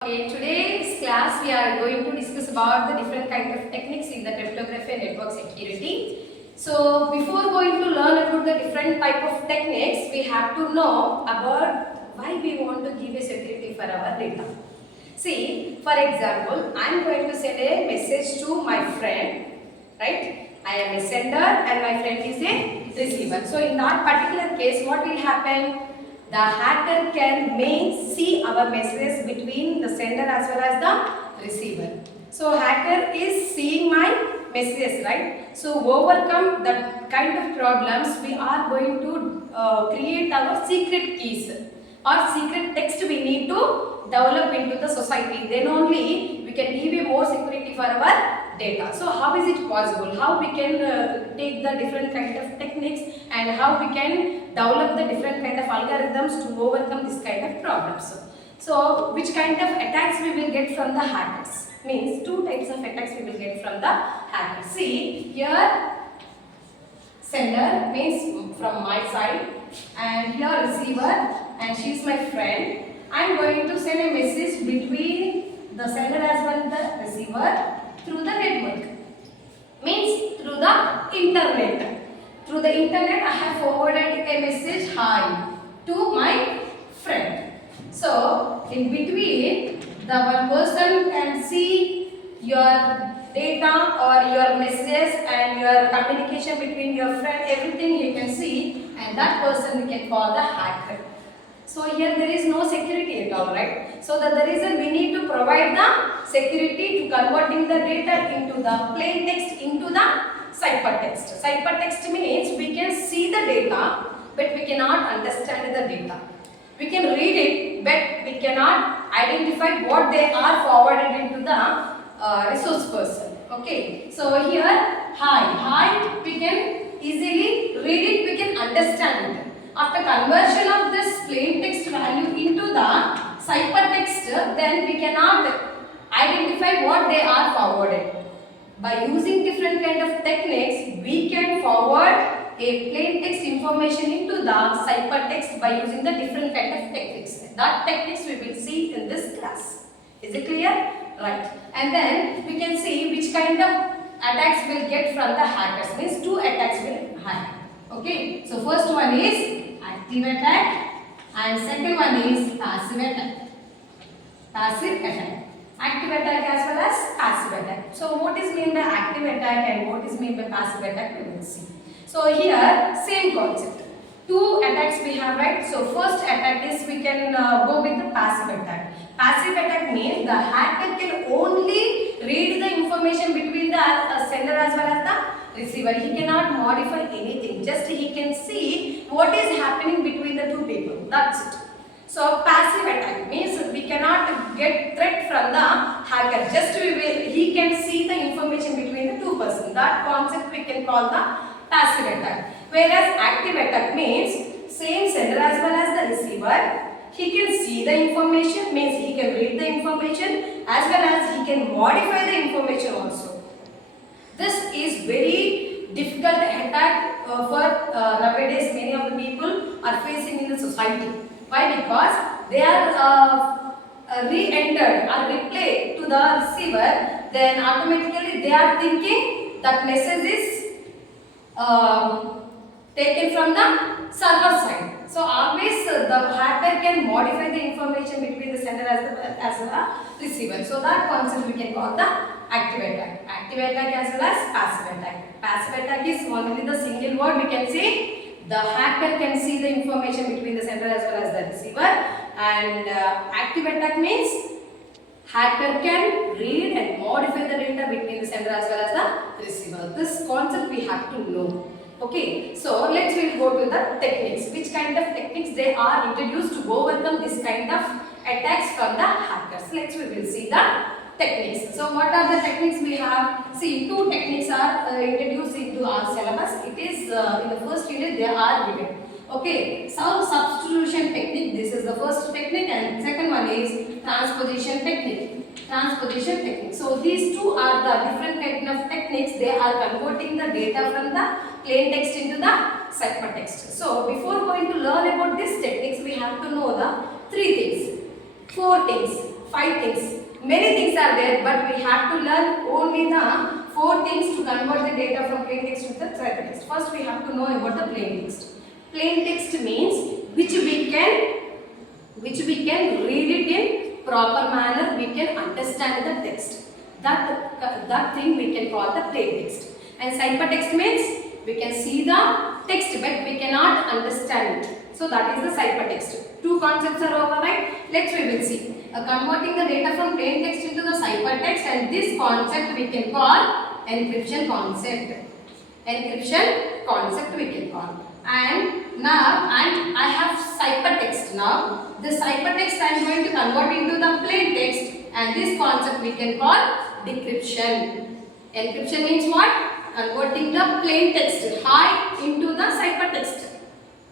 Okay, today's class we are going to discuss about the different kind of techniques in the cryptography and network security. So before going to learn about the different type of techniques, we have to know about why we want to give a security for our data. See, for example, I am going to send a message to my friend, right? I am a sender and my friend is a receiver. So in that particular case, what will happen? The hacker can see our messages between the sender as well as the receiver. So hacker is seeing my messages, right? So overcome that kind of problems, we are going to create our secret keys or secret text we need to develop into the society. Then only we can give a more security for our data. So how is it possible? How we can take the different kind of techniques and how we can develop the different kind of algorithms to overcome this kind of problems. So which kind of attacks we will get from the hackers? Means two types of attacks we will get from the hackers. See here, sender means from my side and here receiver, and she is my friend. I am going to send a message between the sender as well as the receiver through the network, means through the internet. Through the internet I have forwarded a message hi to my friend. So in between, the one person can see your data or your messages and your communication between your friend, everything you can see, and that person we can call the hacker. So here there is no security at all, right? So the reason we need to provide the security to converting the data into the plain text into the ciphertext. Ciphertext means we can see the data but we cannot understand the data. We can read it but we cannot identify what they are forwarded into the resource person. Okay. So here hi we can easily read it, we can understand it. After conversion of this plain text value into the ciphertext, then we cannot identify what they are forwarded. By using different kind of techniques, we can forward a plain text information into the ciphertext by using the different kind of techniques. That techniques we will see in this class. Is it clear? Right. And then we can see which kind of attacks we'll get from the hackers. Means two attacks will happen. Okay. So first one is active attack and second one is passive attack. Passive attack. Active attack as well as passive attack. So what is meant by active attack and what is meant by passive attack we will see. So here same concept. Two attacks we have, right? So first attack is we can go with the passive attack. Passive attack means the hacker can only read the information between the sender as well as the receiver. He cannot modify anything. Just he can see what is happening between the two people. That's it. So passive attack means we cannot get threat from the hacker. Just he can see the information between the two persons. That concept we can call the passive attack. Whereas active attack means same sender as well as the receiver. He can see the information, means he can read the information as well as he can modify the information also. This is very difficult attack for nowadays many of the people are facing in the society. Why? Because they are re-entered or replayed to the receiver, then automatically they are thinking that message is taken from the server side. So always the hacker can modify the information between the sender as the receiver. So that concept we can call the active attack. Active attack as well as passive attack. Passive attack is only the single word we can say. The hacker can see the information between the sender as well as the receiver, and active attack means hacker can read and modify the data between the sender as well as the receiver. This concept we have to know. Okay, so we'll go to the techniques. Which kind of techniques they are introduced to overcome this kind of attacks from the hackers. We will see the techniques. So what are the techniques we have? See, two techniques are introduced into our syllabus. It is in the first unit they are given. Okay, so substitution technique, this is the first technique, and second one is transposition technique. Transposition technique. So these two are the different kind of techniques. They are converting the data from the plain text into the ciphertext. So before going to learn about these techniques, we have to know the three things, four things. 5 things. Many things are there, but we have to learn only the 4 things to convert the data from plain text to the ciphertext. First, we have to know about the plain text. Plain text means which we can read it in proper manner. We can understand the text. That thing we can call the plain text. And ciphertext means we can see the text, but we cannot understand it. So that is the ciphertext. 2 concepts are over, right? We will see. Converting the data from plain text into the ciphertext, and this concept we can call encryption concept. Encryption concept we can call. And now I have ciphertext. Now the ciphertext I am going to convert into the plain text, and this concept we can call decryption. Encryption means what? Converting the plain text high into the ciphertext.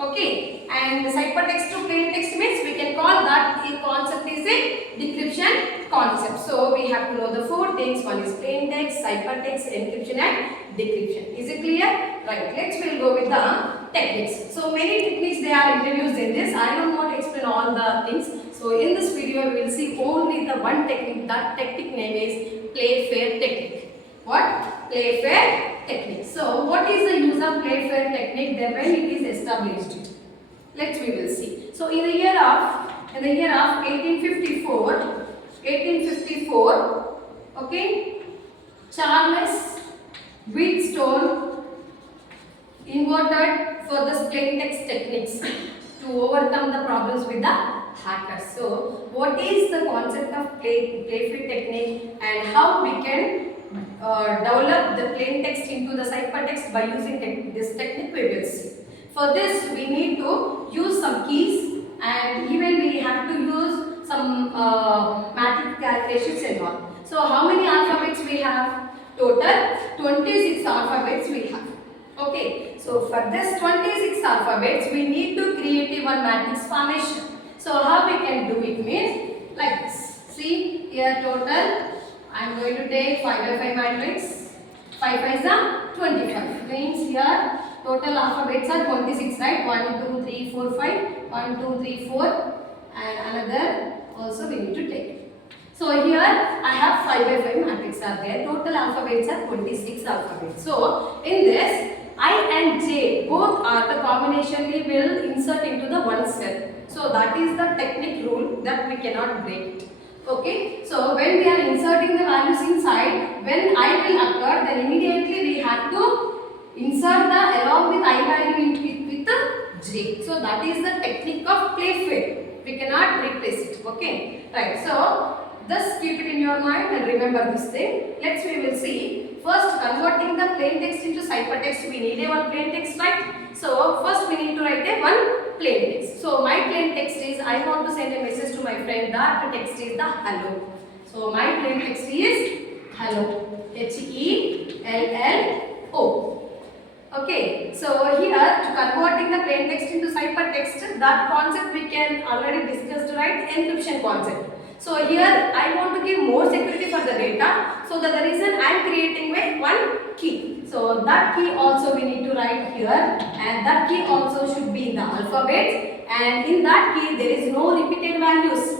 Okay, and the ciphertext to plain text means we can call that the concept is a decryption concept. So we have to know the 4 things. One is plain text, ciphertext, encryption and decryption. Is it clear? Right, we'll go with the techniques. So many techniques they are introduced in this. I don't want to explain all the things. So in this video we will see only the one technique. That technique name is Playfair Technique. What? Playfair Technique. So what is the use of Playfair Technique then when it is established? We will see. So in the year of 1854, okay, Charles Wheatstone invented for the plain text techniques to overcome the problems with the hackers. So what is the concept of Playfair Technique and how we can develop the plain text into the ciphertext by using this technique we will see. For this we need to use some keys, and even we have to use some mathematical calculations and all. So how many alphabets we have? Total 26 alphabets we have. Okay, so for this 26 alphabets we need to create one matrix formation. So how we can do it means like this. See here total. I am going to take 5 by 5 matrix. 5 5 is 25. Means here total alphabets are 26, right? 1, 2, 3, 4, 5. 1, 2, 3, 4. And another also we need to take. So here I have 5 by 5 matrix are there. Total alphabets are 26 alphabets. So in this I and J both are the combination we will insert into the one cell. So that is the technique rule that we cannot break it. Okay, so when we are inserting the values inside, when I will occur, then immediately we have to insert the along with I value with the J. So that is the technique of Playfair. We cannot replace it. Okay, right. So just keep it in your mind and remember this thing. We will see. First, converting the plain text into ciphertext, we need a one plain text, right? So first we need to write a one plain text. So my plain text is, I want to send a message to my friend. That text is the hello. So my plain text is hello. HELLO. Okay. So here to converting the plain text into ciphertext, that concept we can already discussed, right? Encryption concept. So here I want to give more security for the data. So that the reason I am creating one key. So that key also we need to write here, and that key also should be in the alphabet, and in that key there is no repeated values.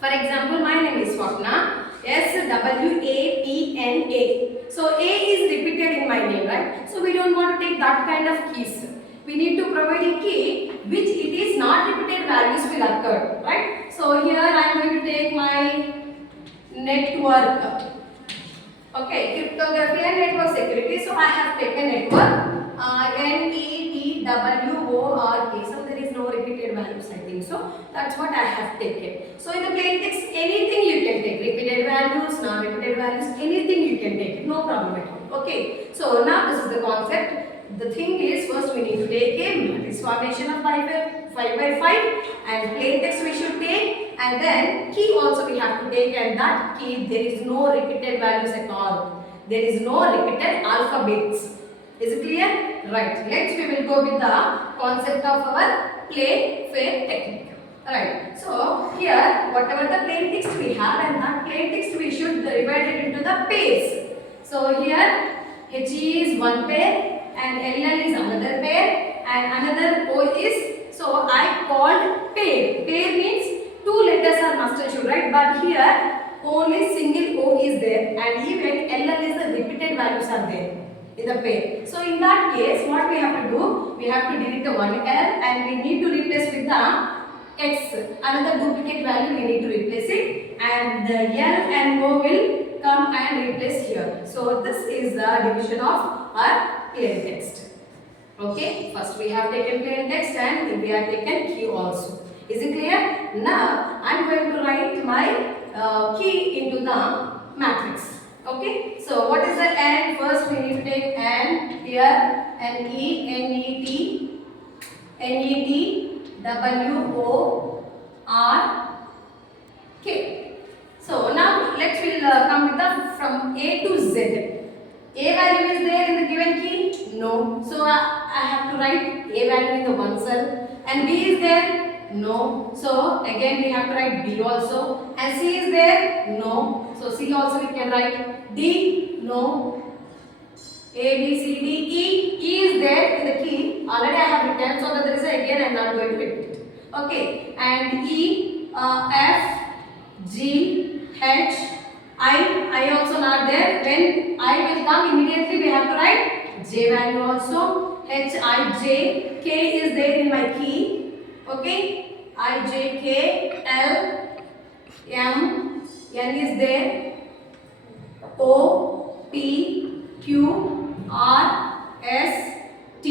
For example, my name is Swapna, SWAPNA. So A is repeated in my name, right? So we don't want to take that kind of keys. We need to provide a key which it is not repeated values will occur, right? So here I am going to take my network. Okay, cryptography and network security. So I have taken network. NETWORK. So there is no repeated values, I think so. That's what I have taken. So in the plain text, anything you can take. Repeated values, non-repeated values, anything you can take. No problem at all. Okay. So now this is the concept. The thing is, first we need to take a matrix formation of 5 by 5, and plain text we should take, and then key also we have to take, and that key there is no repeated values at all. There is no repeated alphabets. Is it clear? Right. Next we will go with the concept of our Playfair technique. Right. So here whatever the plain text we have, and that plain text we should divide it into the pairs. So here HE is one pair, and LL is another pair, and another O is, so I called pair. Pair means two letters are must and should, right? But here only single O is there, and even LL is the repeated values are there in the pair. So in that case, what we have to do? We have to delete the one L and we need to replace with the X. Another duplicate value we need to replace it, and the L and O will come and replace here. So this is the division of our plain text. Okay, first we have taken plain text and we have taken key also. Is it clear? Now I am going to write my key into the matrix. Okay, so what is the N? First we need to take N here, N-E, N-E-T, N-E-T, W-O-R-K. So now let's come with the from A to Z. A value is there in the given key? No. So I have to write A value in the one cell. And B is there? No. So again we have to write B also. And C is there? No. So C also we can write. D? No. A, B, C, D, E. E is there in the key. Already I have written, so that there is again I am not going to repeat it. Okay. And E, F, G, H, I also not there. When I will come immediately we have to write J value also. H, I, J, K is there in my key. Okay. I, J, K, L, M, N is there. O, P, Q, R, S, T,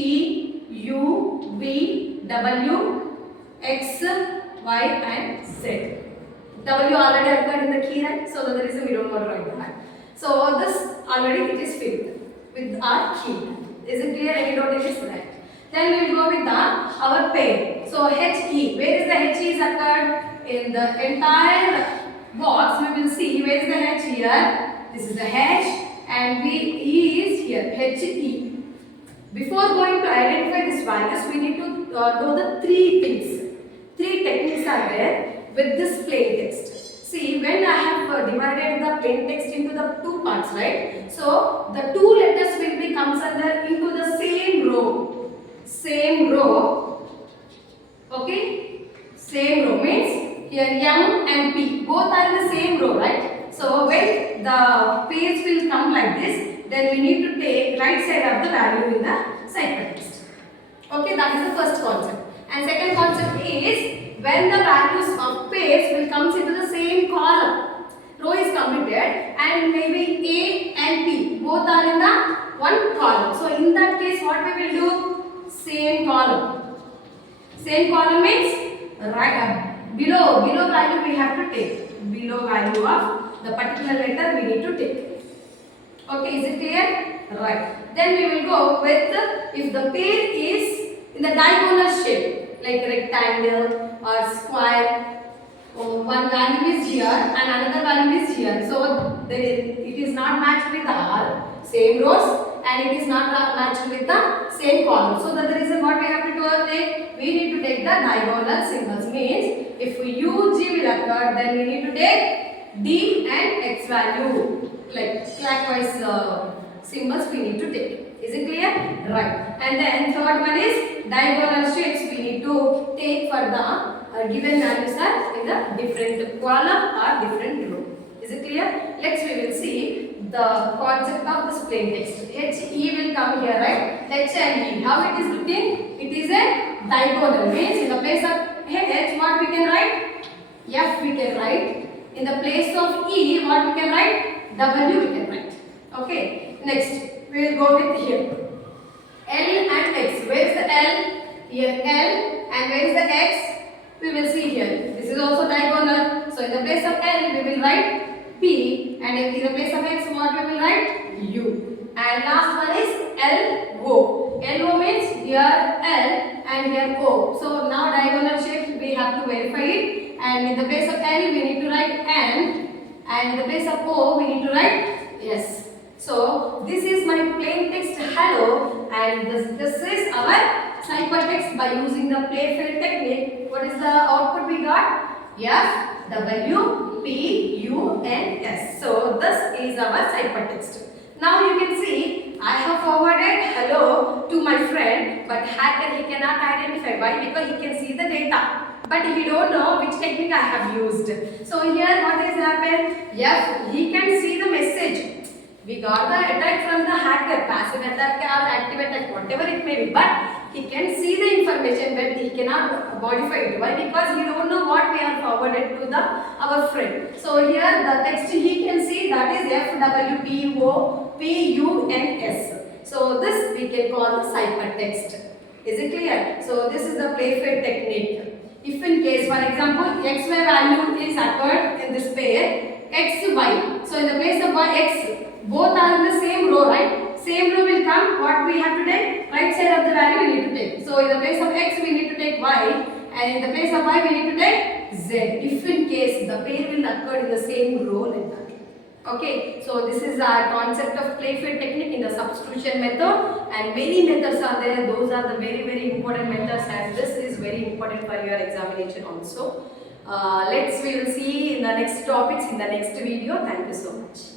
U, V, W, X, Y and Z. W already occurred in the key, right? So that's the reason we don't want to write that. So this already it is filled with our key. Is it clear? Any doubt in this? Right. Then we will go with our pair. So HE. Where is the HE is occurred? In the entire box we will see where is the H here. This is the H and E is here. HE. Before going to identify these values, we need to know the three things. Three techniques are there with this plain text. See, when I have divided the plain text into the two parts, right? So the two letters will be comes under into the same row. Same row. Okay? Same row means here M and P both are in the same row, right? So when the page will come like this, then we need to take right side of the value in the ciphertext. Okay, that is the first concept. And second concept is when the values of pairs will comes into the same column. Row is committed and maybe A and P both are in the one column. So in that case what we will do? Same column. Same column means right below value we have to take. Below value of the particular letter we need to take. Okay, is it clear? Right. Then we will go with if the pair is in the diagonal shape like rectangle or square. One value is here and another value is here. So it is not matched with our same rows and it is not matched with the same column. So that's the reason what we have to take. We need to take the diagonal symbols. Means if UG will occur, then we need to take D and X value. Like clockwise symbols we need to take. Is it clear? Right. And then third one is diagonal shapes we need to take for the given values are in the different column or different row. Is it clear? Next we will see the concept of this plain text. HE will come here, right? H and E. How it is looking? It is a diagonal. Means in the place of H what we can write? F we can write. In the place of E what we can write? W we can write. Okay. Next we will go with here. L and X. Where is the L? Here L. And where is the X? We will see here. This is also diagonal. So in the place of L we will write P and in the place of X what we will write? U. And last one is LO. LO means here L and here O. So now diagonal shape we have to verify it. And in the place of L we need to write N and in the place of O we need to write S. So this is my plain text hello and this is our ciphertext by using the Playfair technique. What is the output we got? F, W, P, U and S. So this is our ciphertext. Now you can see I have forwarded hello to my friend, but hacker he cannot identify. Why? Because he can see the data. but he don't know which technique I have used. So here what has happened? F, he can see the message. We got the attack from the hacker, passive attack or active attack, whatever it may be, but he can see the information but he cannot modify it. Why? Because he don't know what we are forwarded to our friend. So here the text he can see, that is FWPOPUNS. So this we can call the ciphertext. Is it clear? So this is the Playfair technique. If in case, for example, XY value is occurred in this pair, XY. So in the place of Y, X, both are in the same row, right? Same row will come. What we have to take? Right side of the value we need to take. So in the place of X we need to take Y, and in the place of Y we need to take Z. If in case the pair will occur in the same row like that. Okay, so this is our concept of Playfair technique in the substitution method, and many methods are there. Those are the very important methods, and this is very important for your examination also. We will see in the next topics in the next video. Thank you so much.